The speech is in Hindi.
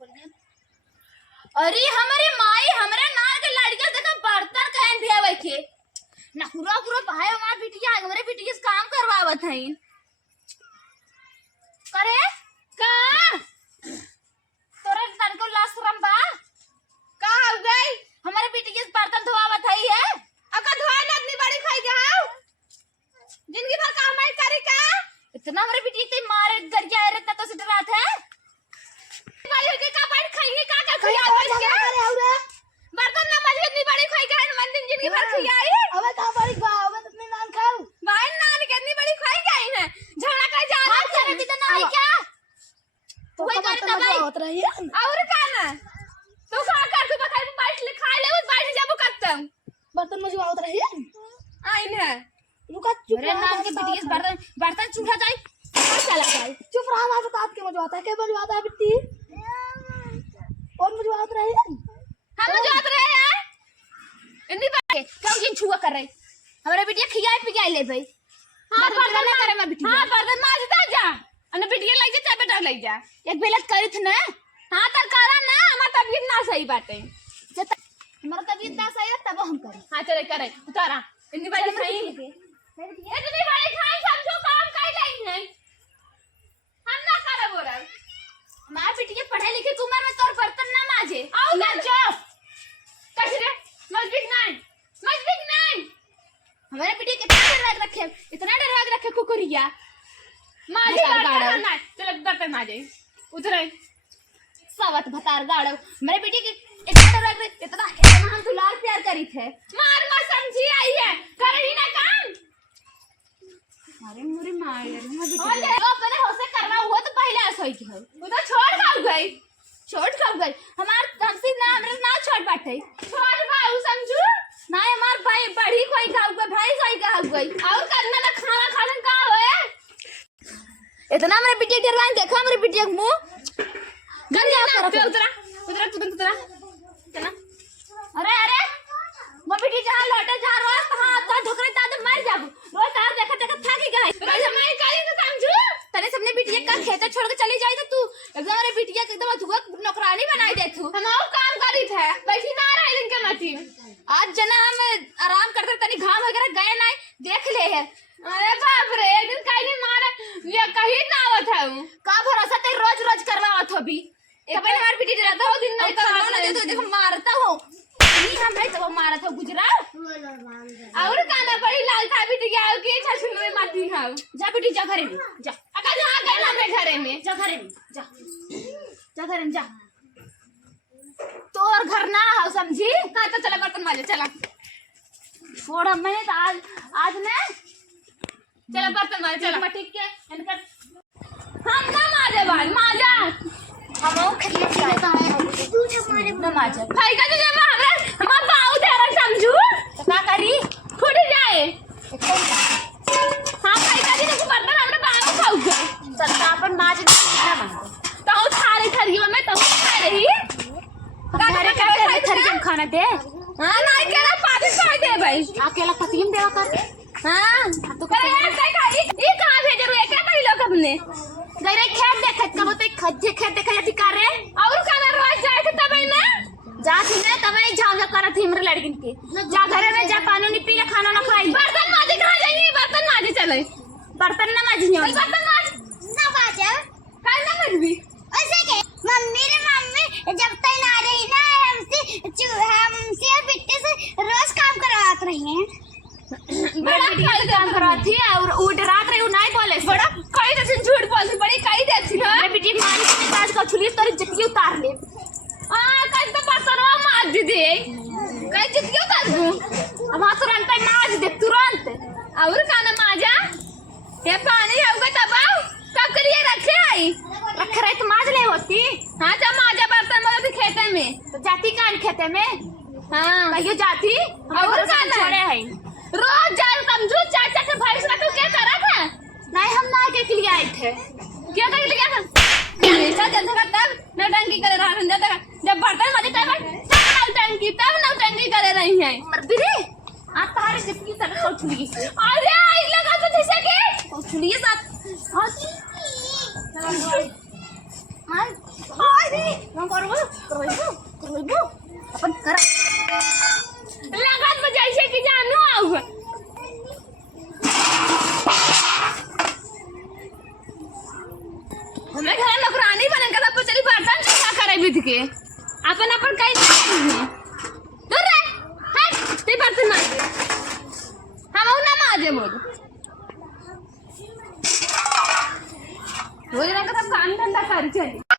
अरे हमारे माई हमारे नाल के लड़के देखा बर्तन कहन दिया बैठे ना पूरा पूरा भाई हमारा बिटिया हमारे बिटिया से काम करवावत है करे का तोरे तन को लाश रंबा का हो गई हमारे बिटिया से बर्तन धोवावत है अका धोए ना इतनी बड़ी खाई जाओ जिंदगी भर काम नहीं करे का इतना हमारे बिटिया ते मारे घर जा रहे तो से डरात है भाई के का बैठ खाएंगे का खिया बैठ के अरे औरे बर्तन ना मजे इतनी बड़ी खाई के मन दिन जिंदगी भर खियाई अबे का बड़ी बा अबे तुमने नान खाओ भाई नान के इतनी बड़ी खाई गई है झगड़ा का जा रहा करे भी तो नहीं क्या तो कोई कर दबाई होत रही है और का ना तो का कर तू बता बैठ ले खा ले बैठ जाबो खत्म बर्तन मजे होत रही है आई ना रुका चुप मेरे नाम के बिटिया बर्तन बर्तन चूड़ा जाए चला जाए चुप रहा मैं बता के मजे आता है के मजे आता है बिट्टी और मुझे बात रहे हैं हम मुझे बात रहे हैं इतनी बात क्यों जिन छुआ कर रहे हमारे बिटिया खियाए पियाए ले भाई हां बर्तन ना करे मैं बिटिया हां बर्तन माजता जा अने बिटिया लग जा चाबे डर लग जा एक बेलत करी थ ना हां त करा ना हमार तबीयत ना सही बाटे जब हमार तबीयत ना सही है तब हम करे हां चले करे उतारा इतनी बात खाई इतनी बात खाई समझो काम कर लाई है हम ना करे बोला मां बिटिया पढ़े लिखे की उम्र में तोर बर्तन ना माजे आओ ना चुप कैसे मस्जिद नहीं हमारे बिटिया कितना डर लग रखे कुकुरिया माजे गाड़ा ना चल बर्तन माजे उधर सवत भतार गाड़ो मेरे बेटी की इतना डर लग इतना हम दुलार प्यार करी थे मार मा समझी आई है कर ही ना काम अरे मुरी मार यार मैं तो अपने होसे करना हुआ तो पहले ऐसा ही है वो तो छोड़ खाओ गई हमार हमसे ना हमरे ना छोड़ बाटे छोड़ भाई समझू ना हमार भाई बड़ी कोई खाओ गई भाई कोई खाओ गई और करना ना खाना खालन का होए इतना मेरे बिटिया डरवान देखा मेरे बिटिया के मुंह घर जा कर उतरा चला अरे मैं बेटी जहां लौटे जा रोज हां तो ढोकरे ता मर जाबू रोज तार देखा थाकी गई रोज मैं करी तो समझू तने सबने बिटिया का खेत छोड़ के चली जाई तो तू एकदम अरे बिटिया के एकदम धुआ नौकरानी बनाई दे तू हम और काम करी थे बैठी ना रही दिन के मती आज जना हम आराम करते तनी घाम वगैरह गए ना देख ले है अरे बाप रे एक दिन काई मारे ये कहीं ना आवत है का भरोसा ते रोज करवावत हो भी एक बार हमार बिटी रहता हो दिन नहीं करवा ना दे तो देखो मारता हो नहीं हम नहीं तो मारा था गुजरात और काना बड़ी लाल था बिटी क्या के छछुन में माटी हां जा बिटी जा घरे में जा अका जा गए ना अपने घरे में जा घरे में जा घरे में जा तोर घर ना हो समझी का तो चला बर्तन माजे चला छोड़ मैं तो आज ने चला बर्तन माजे चला मटिक के इनका हम ना माजे भाई माजा हम खिले जाए तू हमारे ना माजे भाई का तुझे हम बाऊ दे रहा समझू तो का करी खुद जाए हां भाई का देखो बर्तन हमने बाऊ खाऊगा चल अपन माज ना मांगो तो थारी थारी में तो खा रही घरे का थारी में खाना दे हां नहीं केला पानी खा दे भाई अकेला पतिम देवा कर हां तो करे यार काय खाई ई कहां भेजे रे क्या करी लोग अपने गरे खेत देखत कबो तो खज्जे खेत देखा जाती कर रे और खाना रोज जाए थे तब ना जा थी ना तब नहीं झांझा करत थी हमरे लड़किन के जा घरे में जा पानी नहीं पी ले खाना ना खाई बर्तन माजे कहां जाएंगे बर्तन माजे चले बर्तन ना माजे नहीं बर्तन माज ना माजे काल ना मजबी ऐसे के मम्मी जब तक ना रही ना हमसे बिट्टे से रोज काम करवात रही हैं बड़ा कई काम करवाती है और वो डरात रही नहीं बोले बड़ा कई तो झूठ बोलती बड़ी कई देती ना मेरी बेटी मारी के पास का छुली तोरी जतियो उतार ले कई तो बर्तनवा मार दे कई जतियो उतार दूं अब तुरंत माज दे तुरंत और खाना माजा ये पानी होगा तबाव कब के लिए रखे आई रख रहे तो माज ले होती हां जब माजा बर्तन वाला भी खेते में तो जाती कान खेते में हां कहियो जाती और खाना छोड़े है रोज जाए समझू चाचा के भाई से तू क्या करा था नहीं हम ना के लिए आए थे क्या कर लिया था हमेशा जल्द का तब नौटंकी करे रहा जाता जब बर्तन माजे तब नौटंकी करे रही है मर बिरे आप तुम्हारे जिसकी तरह तो छुली से अरे आई लगा तो जैसे के तो छुली साथ हां अरे काम करबो अपन करा लागत बजाई से कि जानू आऊ हमें घर नौकरानी बने का सब चली बर्तन साफ करे बिथ के अपन अपन कई दूर रे हट ते बर्तन मार दे हम ना माजे बोल रोज रंग का काम धंधा कर चली